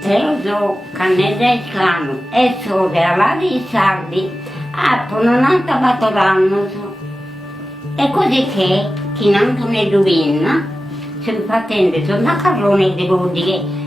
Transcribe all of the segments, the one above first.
Teodo Canedescano e sole alla di sardi non hanno acabato l'anno. E così che chi non ne dovina, si patente sono una carrone di budige.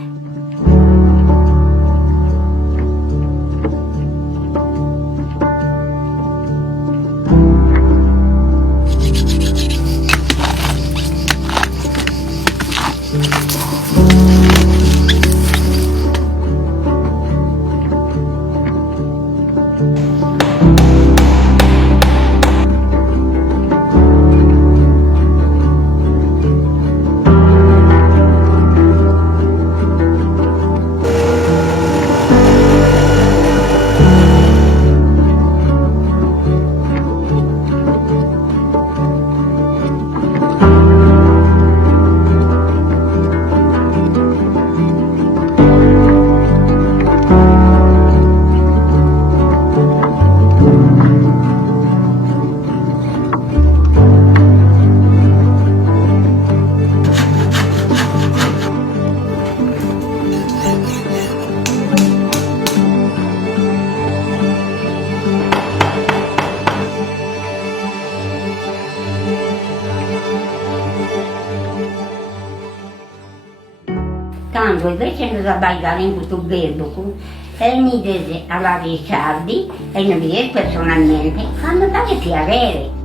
Quando invece non sbagliare in questo verbo, e mi dice alla Ricciardi, e non mi dice personalmente, quando deve piacere.